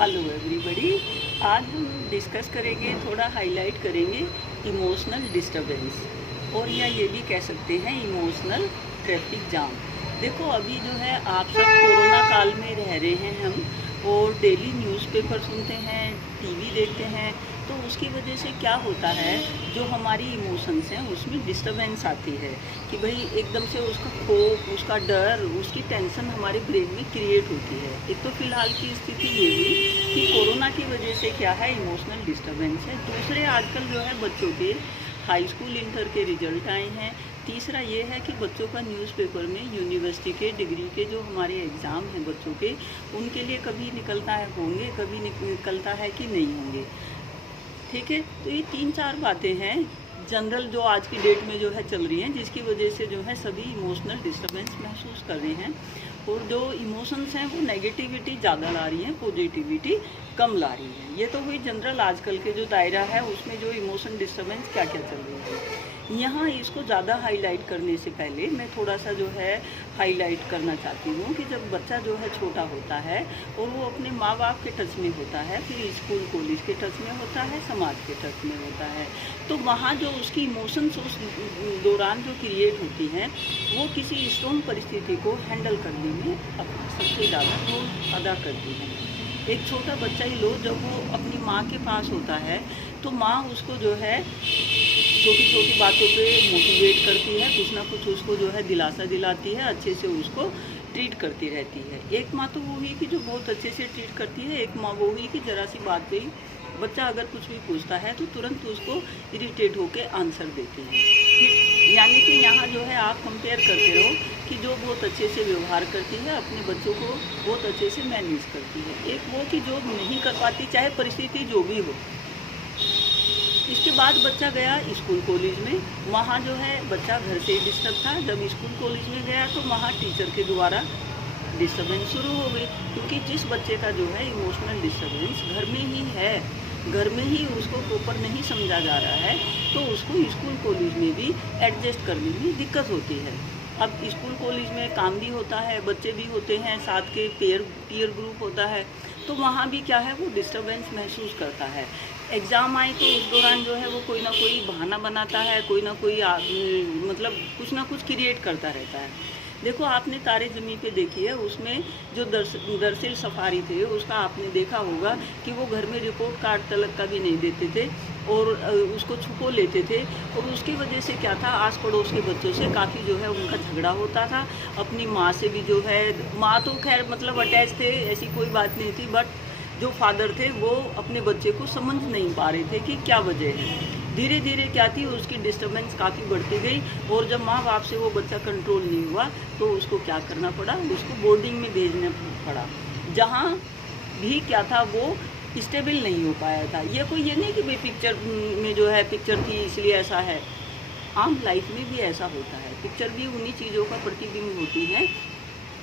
Hello everybody. आज हम discuss करेंगे, थोड़ा हाईलाइट करेंगे इमोशनल डिस्टरबेंस, और या ये भी कह सकते हैं इमोशनल ट्रैफिक जाम। देखो, अभी जो है आप सब कोरोना काल में रह रहे हैं हम, और डेली न्यूज़पेपर सुनते हैं, टीवी देखते हैं, तो उसकी वजह से क्या होता है, जो हमारी इमोशंस हैं उसमें डिस्टरबेंस आती है कि भाई एकदम से उसका खौफ, उसका डर, उसकी टेंशन हमारे ब्रेन में क्रिएट होती है। एक तो फ़िलहाल की स्थिति ये हुई कि कोरोना की वजह से क्या है, इमोशनल डिस्टरबेंस है। दूसरे, आजकल जो है बच्चों के हाई स्कूल इंटर के रिजल्ट आए हैं। तीसरा ये है कि बच्चों का न्यूज़पेपर में यूनिवर्सिटी के डिग्री के जो हमारे एग्ज़ाम हैं बच्चों के, उनके लिए कभी निकलता है होंगे, कभी निकलता है कि नहीं होंगे। ठीक है, तो ये 3-4 बातें हैं जनरल जो आज की डेट में जो है चल रही हैं, जिसकी वजह से जो है सभी इमोशनल डिस्टर्बेंस महसूस कर रहे हैं। और जो इमोशंस हैं वो नेगेटिविटी ज़्यादा ला रही हैं, पॉजिटिविटी कम ला रही है। ये तो हुई जनरल आजकल के जो दायरा है उसमें जो इमोशन डिस्टर्बेंस क्या क्या चल रही है। यहाँ इसको ज़्यादा हाईलाइट करने से पहले मैं थोड़ा सा जो है हाईलाइट करना चाहती हूँ कि जब बच्चा जो है छोटा होता है और वो अपने माँ बाप के टच में होता है, फिर स्कूल कॉलेज के टच में होता है, समाज के टच में होता है, तो वहाँ जो उसकी इमोशंस उस दौरान जो क्रिएट होती हैं, वो किसी स्ट्रॉन्ग परिस्थिति को हैंडल करने में अपना सबसे ज़्यादा रोल अदा करती हैं। एक छोटा बच्चा ही लो, जब वो अपनी माँ के पास होता है तो माँ उसको जो है छोटी छोटी बातों पे मोटिवेट करती है, कुछ ना कुछ उसको जो है दिलासा दिलाती है, अच्छे से उसको ट्रीट करती रहती है। एक माँ तो वो हुई कि जो बहुत अच्छे से ट्रीट करती है, एक माँ वो हुई कि ज़रा सी बात पे ही बच्चा अगर कुछ भी पूछता है तो तुरंत उसको इरिटेट होकर आंसर देती है। फिर यानी कि यहाँ जो है आप कंपेयर करते रहो कि जो बहुत अच्छे से व्यवहार करती है, अपने बच्चों को बहुत अच्छे से मैनेज करती है, एक वो कि जो नहीं कर पाती, चाहे परिस्थिति जो भी हो। इसके बाद बच्चा गया स्कूल कॉलेज में, वहाँ जो है बच्चा घर से डिस्टर्ब था। जब स्कूल कॉलेज में गया तो वहाँ टीचर के द्वारा डिस्टर्बेंस शुरू हो गई, क्योंकि जिस बच्चे का जो है इमोशनल डिस्टर्बेंस घर में ही है, घर में ही उसको प्रॉपर नहीं समझा जा रहा है, तो उसको स्कूल कॉलेज में भी एडजस्ट करने में दिक्कत होती है। अब स्कूल कॉलेज में काम भी होता है, बच्चे भी होते हैं, साथ के पीयर ग्रुप होता है, तो वहाँ भी क्या है, वो डिस्टर्बेंस महसूस करता है। एग्ज़ाम आए तो उस दौरान जो है वो कोई ना कोई बहाना बनाता है, कोई ना कोई मतलब कुछ ना कुछ क्रिएट करता रहता है। देखो, आपने तारे ज़मीं पे देखी है, उसमें जो दरअसल सफारी थे उसका आपने देखा होगा कि वो घर में रिपोर्ट कार्ड तलक का भी नहीं देते थे और उसको छुपो लेते थे, और उसकी वजह से क्या था, आस पड़ोस के बच्चों से काफ़ी जो है उनका झगड़ा होता था। अपनी माँ से भी जो है, माँ तो खैर मतलब अटैच थे, ऐसी कोई बात नहीं थी, बट जो फादर थे वो अपने बच्चे को समझ नहीं पा रहे थे कि क्या वजह है। धीरे धीरे क्या थी, उसकी डिस्टर्बेंस काफ़ी बढ़ती गई, और जब माँ बाप से वो बच्चा कंट्रोल नहीं हुआ तो उसको क्या करना पड़ा, उसको बोर्डिंग में भेजना पड़ा, जहाँ भी क्या था वो स्टेबल नहीं हो पाया था। ये कोई ये नहीं कि भाई पिक्चर में जो है पिक्चर थी इसलिए ऐसा है, आम लाइफ में भी ऐसा होता है। पिक्चर भी उन्हीं चीज़ों का प्रतिबिंब होती है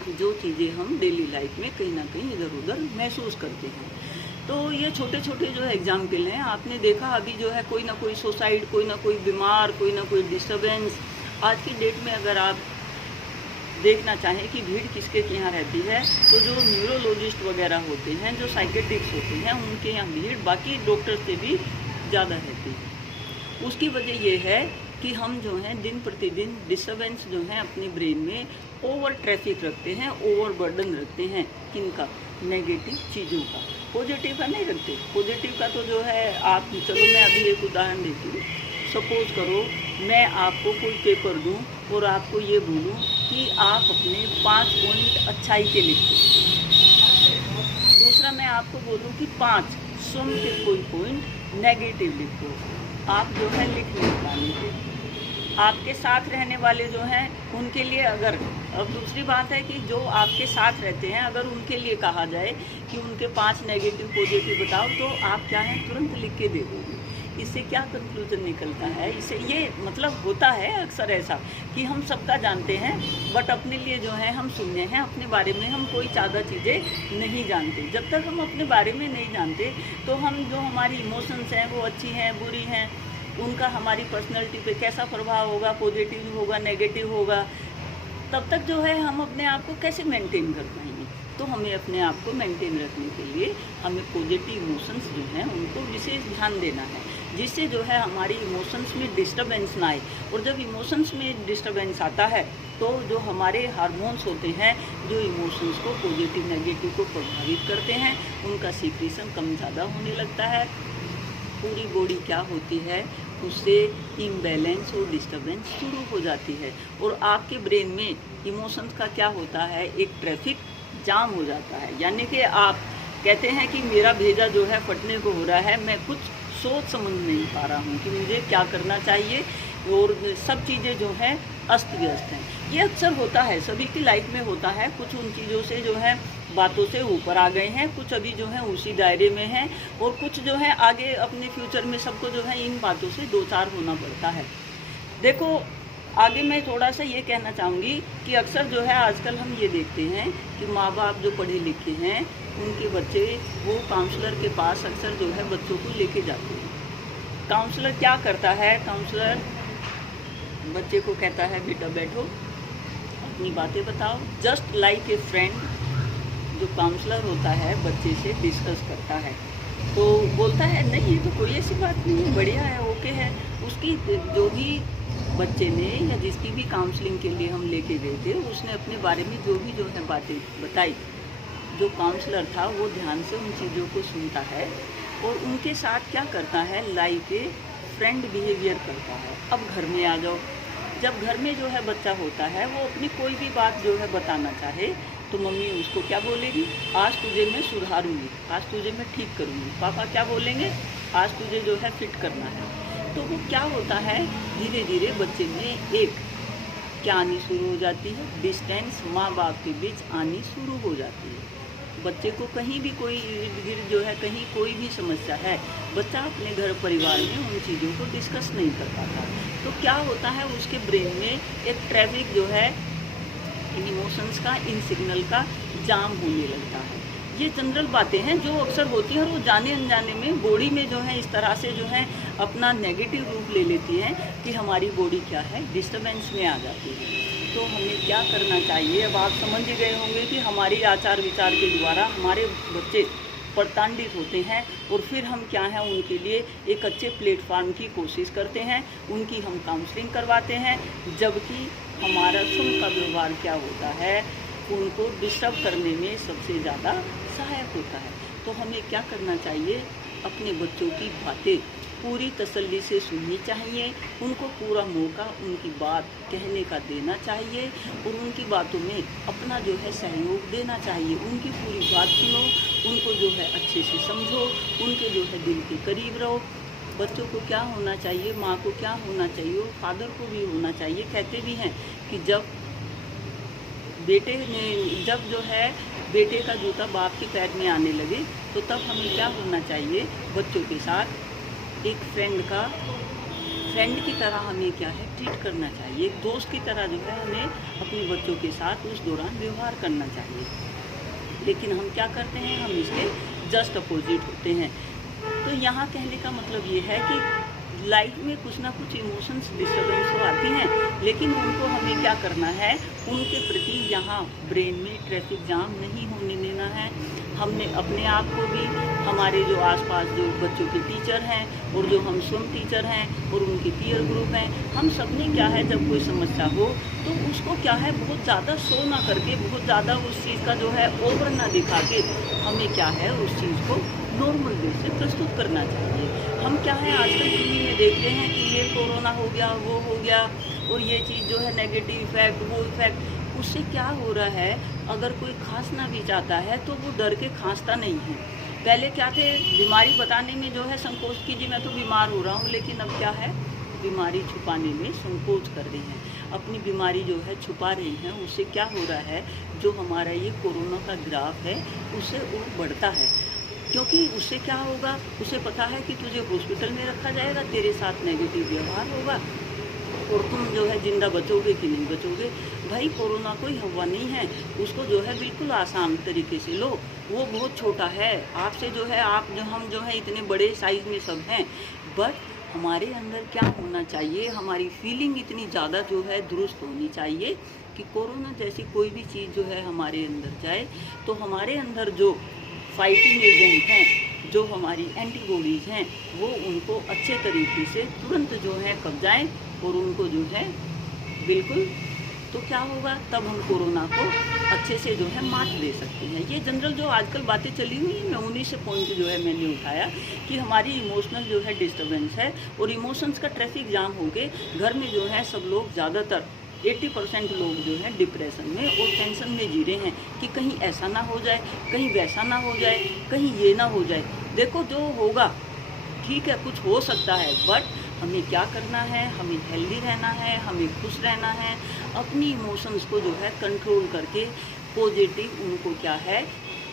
जो चीज़ें हम डेली लाइफ में कहीं ना कहीं इधर उधर महसूस करते हैं। तो ये छोटे छोटे जो एग्जाम्पल हैं, आपने देखा अभी जो है कोई ना कोई सुसाइड, कोई ना कोई बीमार, कोई ना कोई डिस्टर्बेंस। आज की डेट में अगर आप देखना चाहें कि भीड़ किसके यहाँ रहती है, तो जो न्यूरोलॉजिस्ट वगैरह होते हैं, जो साइकेट्रिक्स होते हैं, उनके यहाँ भीड़ बाकी डॉक्टर से भी ज़्यादा रहती है। उसकी वजह ये है कि हम जो हैं दिन प्रतिदिन डिस्टर्बेंस जो है अपने ब्रेन में ओवर ट्रैफिक रखते हैं, ओवर बर्डन रखते हैं। किनका? नेगेटिव चीज़ों का। पॉजिटिव का नहीं रखते। पॉजिटिव का तो जो है आप, चलो मैं अभी एक उदाहरण देती हूँ। सपोज करो मैं आपको कोई पेपर दूँ और आपको ये बोलूँ कि आप अपने 5 पॉइंट अच्छाई के लिख दो। दूसरा मैं आपको बोलूँ कि 5 स्वयं के कोई पॉइंट नेगेटिव लिख दो। आप जो है लिख नहीं पाएंगे। आपके साथ रहने वाले जो हैं उनके लिए, अगर अब दूसरी बात है कि जो आपके साथ रहते हैं, अगर उनके लिए कहा जाए कि उनके 5 नेगेटिव पॉजिटिव बताओ, तो आप क्या है तुरंत लिख के दे दोगे। इससे क्या कंक्लूजन निकलता है, इससे ये मतलब होता है अक्सर ऐसा कि हम सबका जानते हैं, बट अपने लिए जो है हम सुनने हैं, अपने बारे में हम कोई ज़्यादा चीज़ें नहीं जानते। जब तक हम अपने बारे में नहीं जानते तो हम जो हमारी इमोशंस हैं वो अच्छी हैं बुरी हैं, उनका हमारी पर्सनैलिटी पे कैसा प्रभाव होगा, पॉजिटिव होगा नेगेटिव होगा, तब तक जो है हम अपने आप को कैसे मेंटेन कर पाएंगे। तो हमें अपने आप को मेंटेन रखने के लिए हमें पॉजिटिव इमोशंस जो हैं उनको विशेष ध्यान देना है, जिससे जो है हमारी इमोशंस में डिस्टर्बेंस ना आए। और जब इमोशंस में डिस्टर्बेंस आता है तो जो हमारे हार्मोन्स होते हैं जो इमोशंस को पॉजिटिव नेगेटिव को प्रभावित करते हैं, उनका सीक्रेशन कम ज़्यादा होने लगता है। पूरी बॉडी क्या होती है, उससे इम्बैलेंस और डिस्टर्बेंस शुरू हो जाती है। और आपके ब्रेन में इमोशंस का क्या होता है, एक ट्रैफिक जाम हो जाता है। यानी कि आप कहते हैं कि मेरा भेजा जो है फटने को हो रहा है, मैं कुछ सोच समझ नहीं पा रहा हूँ कि मुझे क्या करना चाहिए, और सब चीज़ें जो हैं अस्त व्यस्त हैं। ये अक्सर होता है, सभी की लाइफ में होता है। कुछ उन चीज़ों से जो है बातों से ऊपर आ गए हैं, कुछ अभी जो है उसी दायरे में हैं, और कुछ जो है आगे अपने फ्यूचर में सबको जो है इन बातों से दो चार होना पड़ता है। देखो, आगे मैं थोड़ा सा ये कहना चाहूँगी कि अक्सर जो है आजकल हम ये देखते हैं कि माँ बाप जो पढ़े लिखे हैं उनके बच्चे वो काउंसलर के पास अक्सर जो है बच्चों को लेके जाते हैं। काउंसलर क्या करता है, काउंसलर बच्चे को कहता है बेटा बैठो, अपनी बातें बताओ। जस्ट लाइक ए फ्रेंड, जो काउंसलर होता है बच्चे से डिस्कस करता है, तो बोलता है नहीं ये तो कोई ऐसी बात नहीं है, बढ़िया है, ओके है। उसकी जो भी बच्चे ने या जिसकी भी काउंसलिंग के लिए हम लेके गए थे, उसने अपने बारे में जो है बातें बताई, जो काउंसलर था वो ध्यान से उन चीज़ों को सुनता है और उनके साथ क्या करता है, लाइक ए फ्रेंड बिहेवियर करता है। अब घर में आ जाओ, जब घर में जो है बच्चा होता है वो अपनी कोई भी बात जो है बताना चाहे तो मम्मी उसको क्या बोलेगी, आज तुझे मैं सुधारूंगी, आज तुझे मैं ठीक करूंगी। पापा क्या बोलेंगे, आज तुझे जो है फिट करना है। तो वो क्या होता है, धीरे धीरे बच्चे में एक क्या आनी शुरू हो जाती है, डिस्टेंस माँ बाप के बीच आनी शुरू हो जाती है। बच्चे को कहीं भी कोई इर्द गिर्द जो है कहीं कोई भी समस्या है, बच्चा अपने घर परिवार में उन चीज़ों को डिस्कस नहीं कर पाता। तो क्या होता है, उसके ब्रेन में एक ट्रैफिक जो है इन इमोशंस का, इन सिग्नल का जाम होने लगता है। ये जनरल बातें हैं जो अक्सर होती हैं और वो जाने अनजाने में बॉडी में जो है इस तरह से जो है अपना नेगेटिव रूप ले लेती हैं कि हमारी बॉडी क्या है, डिस्टर्बेंस में आ जाती है। तो हमें क्या करना चाहिए, अब आप समझ ही गए होंगे कि हमारी आचार विचार के द्वारा हमारे बच्चे प्रताड़ित होते हैं और फिर हम क्या हैं उनके लिए एक अच्छे प्लेटफॉर्म की कोशिश करते हैं, उनकी हम काउंसलिंग करवाते हैं, जबकि हमारा सुन का व्यवहार क्या होता है, उनको डिस्टर्ब करने में सबसे ज़्यादा सहायक होता है। तो हमें क्या करना चाहिए, अपने बच्चों की बातें पूरी तसल्ली से सुननी चाहिए, उनको पूरा मौका उनकी बात कहने का देना चाहिए और उनकी बातों में अपना जो है सहयोग देना चाहिए। उनकी पूरी बात सुनो, उनको जो है अच्छे से समझो, उनके जो है दिल के करीब रहो। बच्चों को क्या होना चाहिए, माँ को क्या होना चाहिए, फादर को भी होना चाहिए। कहते भी हैं कि जब जो है बेटे का जूता बाप के पैर में आने लगे तो तब हमें क्या होना चाहिए, बच्चों के साथ एक फ्रेंड की तरह हमें क्या है ट्रीट करना चाहिए, एक दोस्त की तरह जो है हमें अपने बच्चों के साथ उस दौरान व्यवहार करना चाहिए। लेकिन हम क्या करते हैं, हम इसके जस्ट अपोजिट होते हैं। तो यहाँ कहने का मतलब ये है कि लाइफ में कुछ ना कुछ इमोशंस डिस्टर्बेंस तो आती हैं, लेकिन उनको हमें क्या करना है, उनके प्रति यहाँ ब्रेन में ट्रैफिक जाम नहीं होने देना है। हमने अपने आप को भी, हमारे जो आसपास जो बच्चों के टीचर हैं और जो हम स्वयं टीचर हैं और उनके पीयर ग्रुप हैं, हम सब ने क्या है जब कोई समस्या हो तो उसको क्या है बहुत ज़्यादा शो ना करके, बहुत ज़्यादा उस चीज़ का जो है ओवर ना दिखा के, हमें क्या है उस चीज़ को नॉर्मल वे से प्रस्तुत करना चाहिए। हम क्या है आजकल टीवी में देखते हैं कि ये कोरोना हो गया, वो हो गया, और ये चीज़ जो है नेगेटिव इफेक्ट, वो इफेक्ट, उससे क्या हो रहा है, अगर कोई खांसना भी चाहता है तो वो डर के खांसता नहीं है। पहले क्या थे, बीमारी बताने में जो है संकोच कीजिए मैं तो बीमार हो रहा हूँ, लेकिन अब क्या है, बीमारी छुपाने में संकोच कर रहे हैं, अपनी बीमारी जो है छुपा रही हैं। उससे क्या हो रहा है, जो हमारा ये कोरोना का ग्राफ है उससे वो बढ़ता है, क्योंकि उससे क्या होगा, उसे पता है कि तुझे हॉस्पिटल में रखा जाएगा, तेरे साथ नेगेटिव व्यवहार होगा और तुम जो है जिंदा बचोगे कि नहीं बचोगे। भाई कोरोना कोई हवा नहीं है, उसको जो है बिल्कुल आसान तरीके से लो, वो बहुत छोटा है आपसे, जो है आप जो हम जो है इतने बड़े साइज़ में सब हैं, बट हमारे अंदर क्या होना चाहिए, हमारी फीलिंग इतनी ज़्यादा जो है दुरुस्त होनी चाहिए कि कोरोना जैसी कोई भी चीज़ जो है हमारे अंदर जाए तो हमारे अंदर जो फाइटिंग एजेंट हैं, जो हमारी एंटीबॉडीज़ हैं, वो उनको अच्छे तरीके से तुरंत जो है कब्जाएं और उनको जो है बिल्कुल, तो क्या होगा, तब हम कोरोना को अच्छे से जो है मात दे सकते हैं। ये जनरल जो आजकल बातें चली हुई हैं, मैं उन्हीं से पॉइंट जो है मैंने उठाया कि हमारी इमोशनल जो है डिस्टर्बेंस है और इमोशंस का ट्रैफिक जाम हो के घर में जो है सब लोग ज़्यादातर 80% लोग जो है डिप्रेशन में और टेंशन में जी रहे हैं कि कहीं ऐसा ना हो जाए, कहीं वैसा ना हो जाए, कहीं ये ना हो जाए। देखो जो होगा ठीक है, कुछ हो सकता है, बट हमें क्या करना है, हमें हेल्दी रहना है, हमें खुश रहना है, अपनी इमोशंस को जो है कंट्रोल करके पॉजिटिव उनको क्या है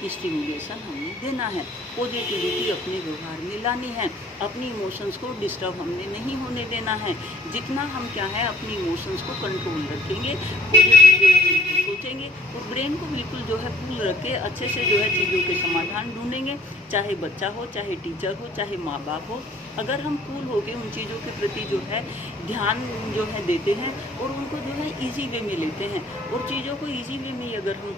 स्टिमुलेशन हमें देना है, पॉजिटिविटी अपने व्यवहार में लानी है, अपनी इमोशंस को डिस्टर्ब हमने नहीं होने देना है। जितना हम क्या है अपनी इमोशंस को कंट्रोल रखेंगे, पॉजिटिव सोचेंगे और ब्रेन को बिल्कुल जो है कूल रख के अच्छे से जो है चीज़ों के समाधान ढूंढेंगे, चाहे बच्चा हो, चाहे टीचर हो, चाहे माँ बाप हो। अगर हम कूल होकर उन चीज़ों के प्रति जो है ध्यान जो है देते हैं और उनको जो है इजी वे में लेते हैं और चीज़ों को इजी वे में अगर हम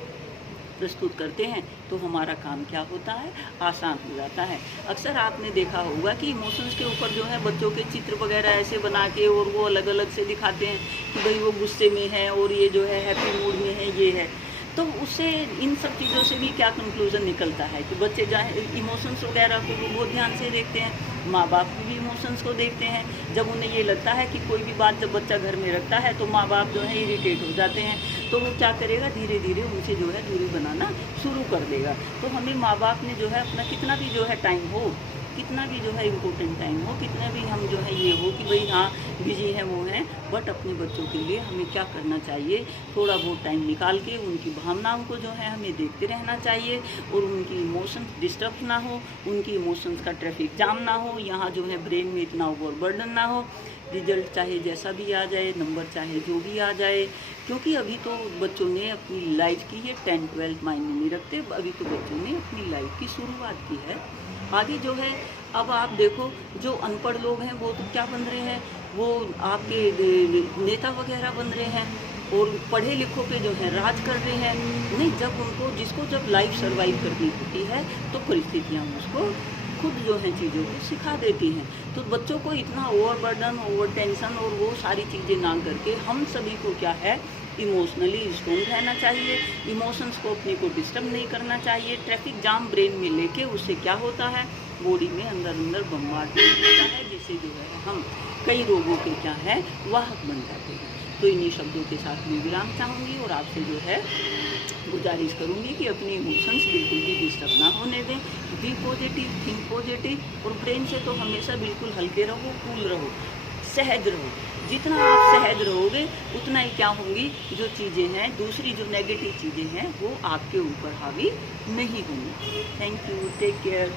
प्रस्तुत करते हैं तो हमारा काम क्या होता है, आसान हो जाता है। अक्सर आपने देखा होगा कि इमोशंस के ऊपर जो है बच्चों के चित्र वगैरह ऐसे बना के और वो अलग अलग से दिखाते हैं कि भाई वो गुस्से में है और ये जो है हैप्पी मूड में है, ये है। तो उससे इन सब चीज़ों से भी क्या कंक्लूज़न निकलता है कि बच्चे जाए इमोशंस वगैरह को बहुत ध्यान से देखते हैं, माँ बाप भी इमोशंस को देखते हैं। जब उन्हें ये लगता है कि कोई भी बात जब बच्चा घर में रखता है तो माँ बाप जो है इरिटेट हो जाते हैं, तो वो क्या करेगा, धीरे धीरे उनसे जो है दूरी बनाना शुरू कर देगा। तो हमें माँ बाप ने जो है अपना कितना भी जो है टाइम हो, कितना भी जो है इम्पोर्टेंट टाइम हो, कितना भी हम जो है ये हो कि भाई हाँ बिजी हैं वो हैं, बट अपने बच्चों के लिए हमें क्या करना चाहिए, थोड़ा बहुत टाइम निकाल के उनकी भावनाओं को जो है हमें देखते रहना चाहिए और उनकी इमोशंस डिस्टर्ब ना हो, उनकी इमोशंस का ट्रैफिक जाम ना हो, यहाँ जो है ब्रेन में इतना ओवरबर्डन ना हो, रिजल्ट चाहे जैसा भी आ जाए, नंबर चाहे जो भी आ जाए। क्योंकि अभी तो बच्चों ने अपनी लाइफ की ये 10-12 मायने नहीं रखते, अभी तो बच्चों ने अपनी लाइफ की शुरुआत की है। आगे जो है अब आप देखो जो अनपढ़ लोग हैं वो तो क्या बन रहे हैं, वो आपके नेता वगैरह बन रहे हैं और पढ़े लिखों पे जो है राज कर रहे हैं। नहीं, जब उनको जिसको जब लाइफ सर्वाइव करनी होती है तो परिस्थितियाँ उसको खुद जो है चीज़ों को सिखा देती हैं। तो बच्चों को इतना ओवरबर्डन, ओवर टेंशन और वो सारी चीज़ें ना करके हम सभी को क्या है इमोशनली स्ट्रॉन्ग रहना चाहिए, इमोशंस को अपने को डिस्टर्ब नहीं करना चाहिए। ट्रैफिक जाम ब्रेन में लेके उससे क्या होता है, बॉडी में अंदर अंदर बम्बार्डमेंट होता है, जिससे जो है हम कई रोगों के क्या है वाहक बन जाते हैं। तो इन्हीं शब्दों के साथ मैं विराम चाहूँगी और आपसे जो है गुजारिश करूँगी कि अपने इमोशंस बिल्कुल भी डिस्टर्ब ना होने दें, बी पॉजिटिव, थिंक पॉजिटिव और ब्रेन से तो हमेशा बिल्कुल हल्के रहो, कूल रहो, सहज रहो। जितना आप सहज रहोगे उतना ही क्या होंगी जो चीज़ें हैं, दूसरी जो नेगेटिव चीज़ें हैं वो आपके ऊपर हावी नहीं होंगी। Thank you, take care.